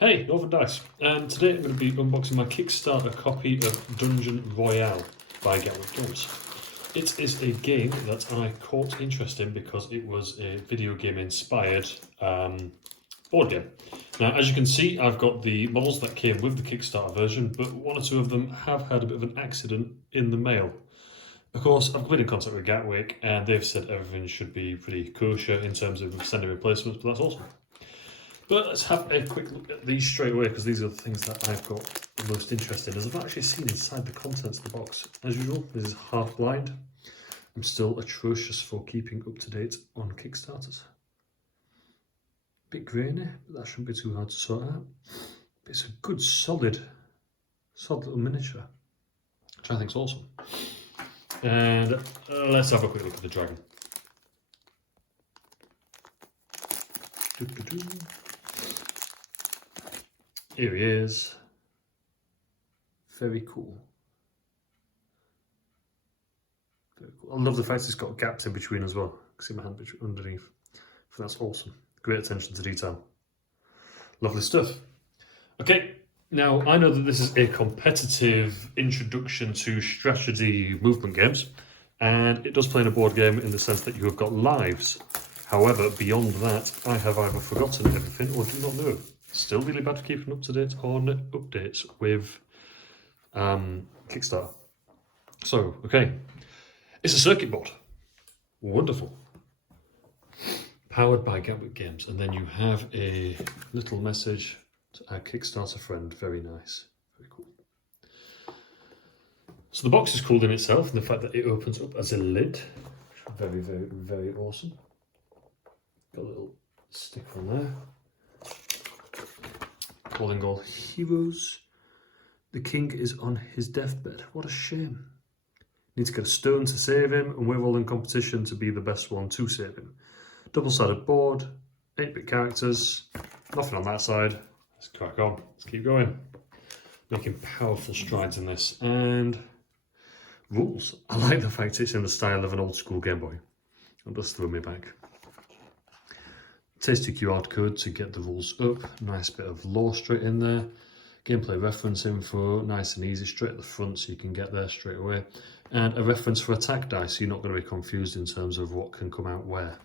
Hey, Northern Dice, and today I'm going to be unboxing my Kickstarter copy of Dungeon Royale by Gatwick Games. It is a game that I caught interest in because it was a video game inspired board game. Now, as you can see, I've got the models that came with the Kickstarter version, but one or two of them have had a bit of an accident in the mail. Of course, I've been in contact with Gatwick and they've said everything should be pretty kosher in terms of sending replacements, but that's awesome. But let's have a quick look at these straight away, because these are the things that I've got the most interest in, as I've actually seen inside the contents of the box. As usual, this is half blind. I'm still atrocious for keeping up to date on Kickstarters. Bit grainy, but that shouldn't be too hard to sort out. But it's a good solid little miniature, which I think is awesome. And let's have a quick look at the dragon. Here he is. Very cool. Very cool. I love the fact it's got gaps in between as well. I can see my hand underneath. That's awesome. Great attention to detail. Lovely stuff. Okay, now I know that this is a competitive introduction to strategy movement games, and it does play in a board game in the sense that you have got lives. However, beyond that, I have either forgotten everything or do not know. Still really bad for keeping up to date on updates with Kickstarter. So, okay. It's a circuit board. Wonderful. Powered by Gatwick Games. And then you have a little message to our Kickstarter friend. Very nice. Very cool. So the box is cool in itself, and the fact that it opens up as a lid. Very, very, very awesome. Got a little sticker on there. Calling all heroes. The king is on his deathbed. What a shame. Need to get a stone to save him, and we're all in competition to be the best one to save him. Double-sided board, 8-bit characters, nothing on that side. Let's crack on. Let's keep going. Making powerful strides in this. And rules. I like the fact it's in the style of an old school Game Boy. I'll just throw me back. Tasty QR code to get the rules up. Nice bit of lore straight in there. Gameplay reference info, nice and easy, straight at the front so you can get there straight away. And a reference for attack dice, so you're not going to be confused in terms of what can come out where.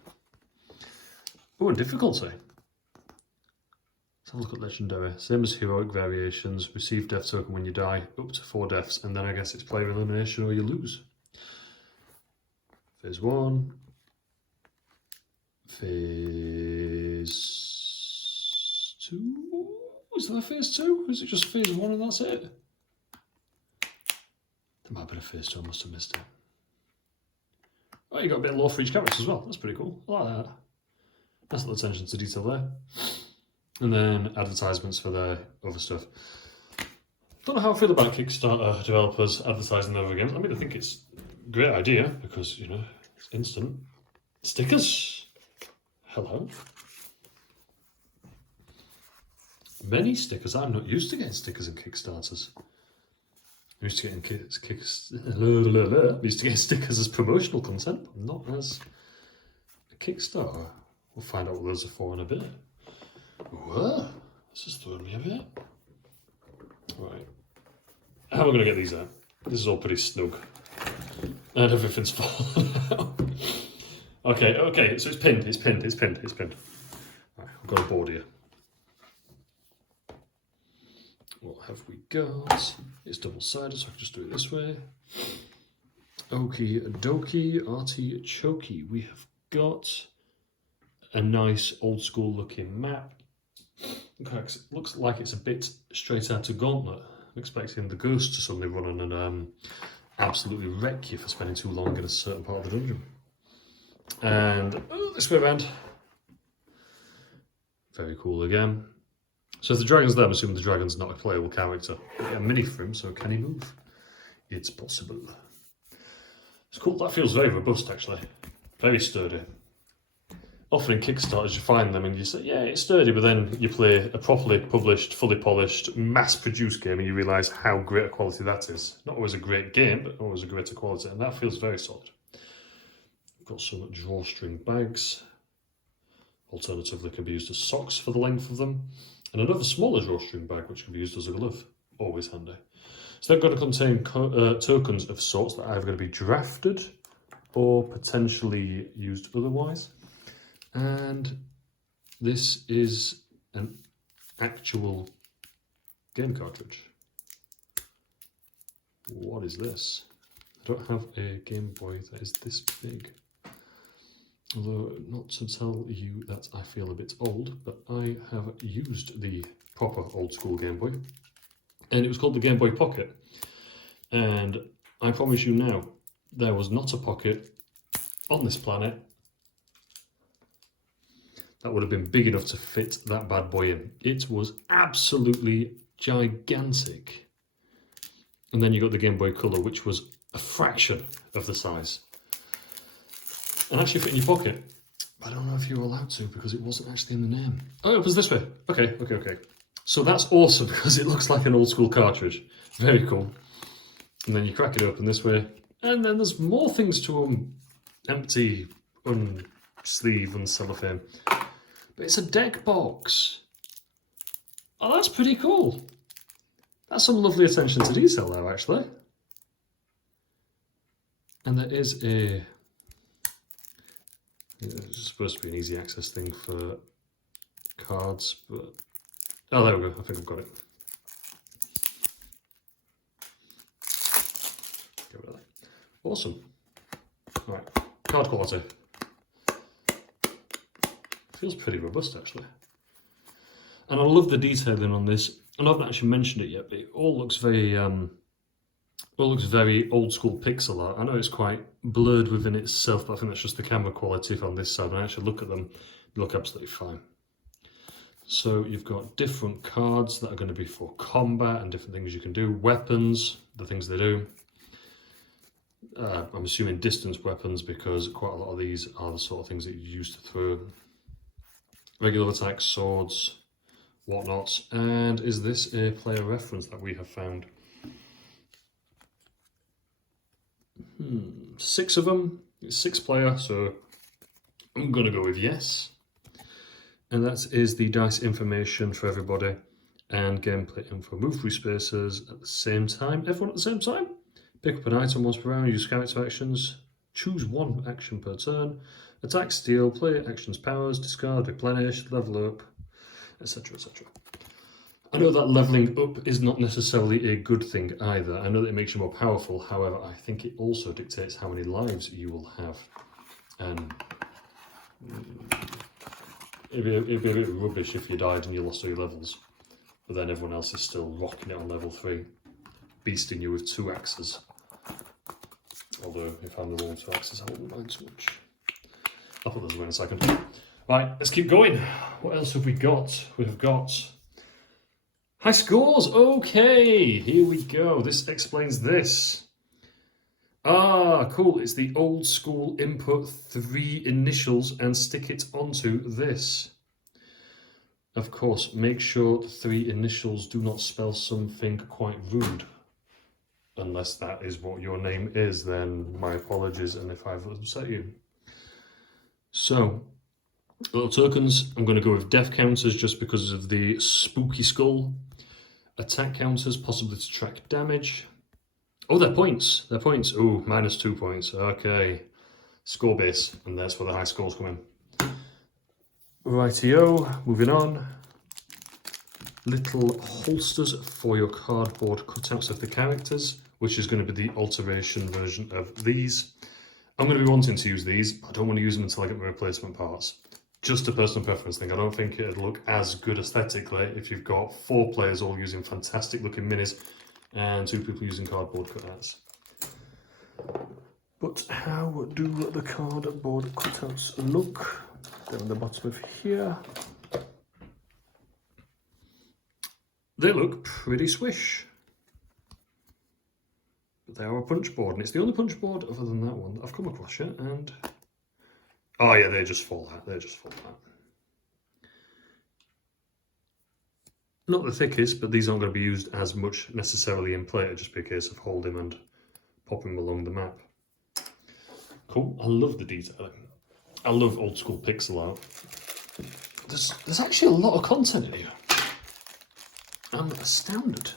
Oh, and difficulty. Let's have a look at legendary. Same as heroic variations. Receive death token when you die, up to 4 deaths, and then I guess it's player elimination or you lose. Phase 1. Phase 2? Is there a phase 2? Or is it just phase 1 and that's it? There might have been a phase 2, I must have missed it. Oh, you got a bit of lore for each character as well. That's pretty cool. I like that. Nice little attention to detail there. And then advertisements for their other stuff. Don't know how I feel about Kickstarter developers advertising their other games. I mean, I think it's a great idea because, you know, it's instant. Stickers. Hello. Many stickers. I'm not used to getting stickers in Kickstarters. I'm used to getting stickers as promotional content, but not as a Kickstarter. We'll find out what those are for in a bit. Whoa, this is throwing me a bit. Right. How am I going to get these out? This is all pretty snug. And everything's fallen out. Okay, so it's pinned. Right, I've got a board here. What have we got? It's double-sided, so I can just do it this way. Okie dokie, artichoke. We have got a nice old-school looking map. Looks like it's a bit straight out of Gauntlet. I'm expecting the ghost to suddenly run in and absolutely wreck you for spending too long in a certain part of the dungeon. And this way around. Very cool again. So if the dragon's there, I'm assuming the dragon's not a playable character. We get a mini for him, so can he move? It's possible. It's cool. That feels very robust, actually. Very sturdy. Often in Kickstarters you find them and you say, yeah, it's sturdy, but then you play a properly published, fully polished, mass-produced game and you realise how great a quality that is. Not always a great game, but always a greater quality, and that feels very solid. We've got some drawstring bags. Alternatively, can be used as socks for the length of them. And another smaller drawstring bag which can be used as a glove, always handy. So they're going to contain tokens of sorts that are either going to be drafted or potentially used otherwise. And this is an actual game cartridge. What is this? I don't have a Game Boy that is this big. Although, not to tell you that I feel a bit old, but I have used the proper old school Game Boy. And it was called the Game Boy Pocket. And I promise you now, there was not a pocket on this planet that would have been big enough to fit that bad boy in. It was absolutely gigantic. And then you got the Game Boy Color, which was a fraction of the size. And actually fit in your pocket. I don't know if you were allowed to because it wasn't actually in the name. Oh, it was this way. Okay. So that's awesome because it looks like an old school cartridge. Very cool. And then you crack it open this way. And then there's more things to empty, sleeve and cellophane. But it's a deck box. Oh, that's pretty cool. That's some lovely attention to detail there, actually. And there is a... It's supposed to be an easy access thing for cards, but... Oh, there we go. I think I've got it. Get rid of that. Awesome. All right, card quality. Feels pretty robust, actually. And I love the detailing on this. And I haven't actually mentioned it yet, but it all looks very old school pixel art. I know it's quite blurred within itself, but I think that's just the camera quality on this side. When I actually look at them, they look absolutely fine. So you've got different cards that are going to be for combat and different things you can do. Weapons, the things they do. I'm assuming distance weapons because quite a lot of these are the sort of things that you use to throw. Regular attacks, swords, whatnot. And is this a player reference that we have found? 6 of them. It's 6 player, so I'm going to go with yes. And that is the dice information for everybody and gameplay info. Move through spaces at the same time. Everyone at the same time. Pick up an item once per round. Use character actions. Choose 1 action per turn. Attack, steal, play actions, powers, discard, replenish, level up, etc, etc. I know that leveling up is not necessarily a good thing either. I know that it makes you more powerful, however, I think it also dictates how many lives you will have. And it'd be a bit rubbish if you died and you lost all your levels, but then everyone else is still rocking it on level 3, beasting you with 2 axes. Although, if I'm the one with 2 axes, I wouldn't mind so much. I'll put those away in a second. Right, let's keep going. What else have we got? We've got high scores. Okay, here we go. This explains this. Ah, cool. It's the old school input 3 initials and stick it onto this. Of course, make sure the 3 initials do not spell something quite rude. Unless that is what your name is, then my apologies and if I've upset you. So, little tokens, I'm going to go with death counters just because of the spooky skull. Attack counters, possibly to track damage. Oh, they're points. They're points. Oh, -2 points. Okay. Score base, and that's where the high scores come in. Rightio, moving on. Little holsters for your cardboard cutouts of the characters, which is going to be the alteration version of these. I'm going to be wanting to use these, but I don't want to use them until I get my replacement parts. Just a personal preference thing. I don't think it'd look as good aesthetically if you've got 4 players all using fantastic looking minis and 2 people using cardboard cutouts. But how do the cardboard cutouts look? Down the bottom of here. They look pretty swish. But they are a punch board, and it's the only punch board other than that one that I've come across yet, and... Oh yeah, they just fall out. They just fall out. Not the thickest, but these aren't going to be used as much necessarily in play. It'll just be a case of holding and popping them along the map. Cool. I love the detailing. I love old school pixel art. There's actually a lot of content in here. I'm astounded.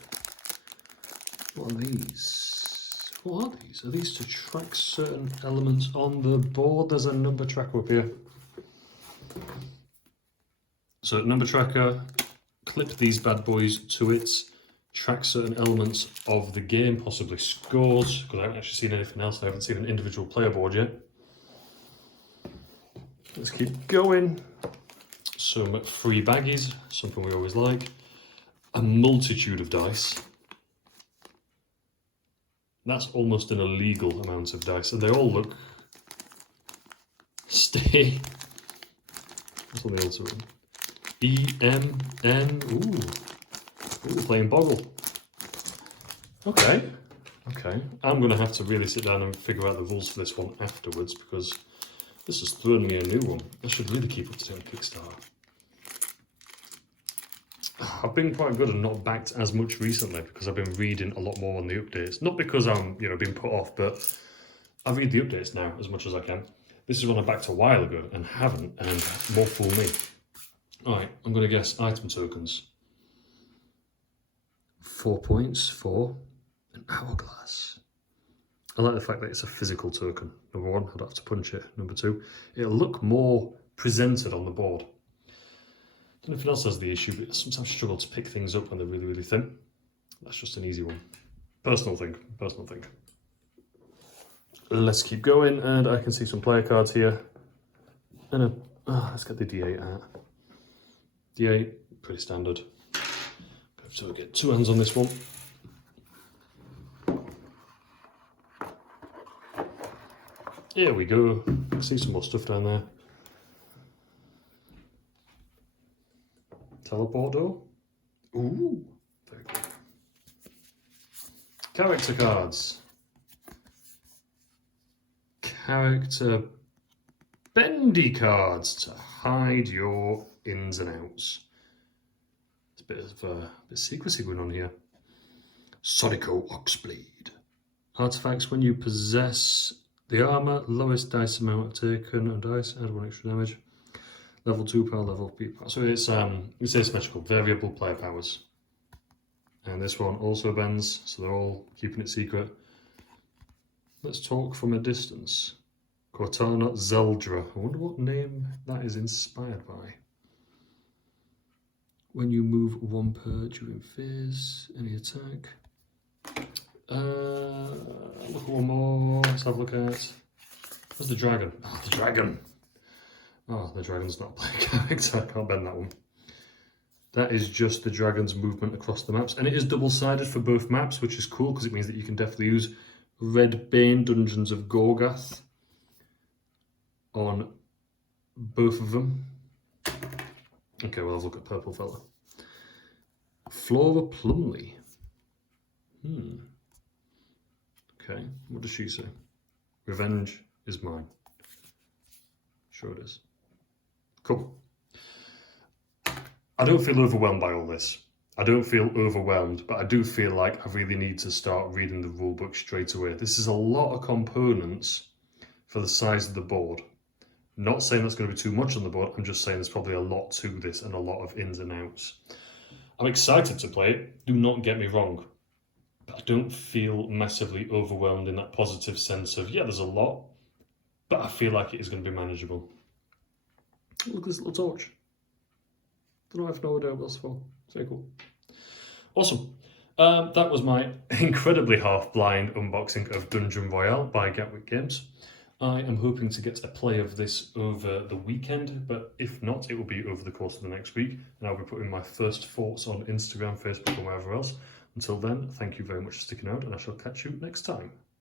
What are these? What are these? Are these to track certain elements on the board? There's a number tracker up here. So number tracker, clip these bad boys to it, track certain elements of the game, possibly scores, because I haven't actually seen anything else. I haven't seen an individual player board yet. Let's keep going. Some free baggies, something we always like. A multitude of dice. That's almost an illegal amount of dice, and they all look... Stay. What's on the also written? E-M-N. Ooh, playing Boggle. Okay. I'm going to have to really sit down and figure out the rules for this one afterwards, because this has thrown me a new one. I should really keep up to date on Kickstarter. I've been quite good and not backed as much recently because I've been reading a lot more on the updates. Not because I'm, being put off, but I read the updates now as much as I can. This is one I backed a while ago and haven't, and more fool me. Alright, I'm going to guess item tokens. 4 points for an hourglass. I like the fact that it's a physical token. Number one, I don't have to punch it. Number two, it'll look more presented on the board. I don't know if anyone else has the issue, but I sometimes struggle to pick things up when they're really, really thin. That's just an easy one. Personal thing. Let's keep going, and I can see some player cards here. And let's get the D8 out. D8, pretty standard. So we'll get 2 hands on this one. Here we go. I see some more stuff down there. Teleport door. Ooh, very good. Character cards. Character bendy cards to hide your ins and outs. There's a bit of secrecy going on here. Sonico Oxblade. Artifacts when you possess the armor, lowest dice amount taken on dice, add 1 extra damage. Level 2 power, level B power. So it's asymmetrical, variable player powers. And this one also bends, so they're all keeping it secret. Let's talk from a distance. Cortana Zeldra. I wonder what name that is inspired by. When you move 1 per during phase, any attack. Look at one more. Let's have a look at. Where's the dragon? Oh, the dragon. Oh, the dragon's not a player character. I can't bend that one. That is just the dragon's movement across the maps. And it is double-sided for both maps, which is cool because it means that you can definitely use Red Bane Dungeons of Gorgath on both of them. Okay, well, I'll look at Purple Fella. Flora Plumley. Okay, what does she say? Revenge is mine. Sure it is. Cool. I don't feel overwhelmed by all this. I don't feel overwhelmed, but I do feel like I really need to start reading the rulebook straight away. This is a lot of components for the size of the board. Not saying that's going to be too much on the board, I'm just saying there's probably a lot to this and a lot of ins and outs. I'm excited to play it, do not get me wrong, but I don't feel massively overwhelmed in that positive sense of, yeah, there's a lot, but I feel like it is going to be manageable. Look at this little torch. Don't know if I have no idea what that's for. It's very cool. Awesome. That was my incredibly half-blind unboxing of Dungeon Royale by Gatwick Games. I am hoping to get a play of this over the weekend, but if not, it will be over the course of the next week, and I'll be putting my first thoughts on Instagram, Facebook, and wherever else. Until then, thank you very much for sticking out, and I shall catch you next time.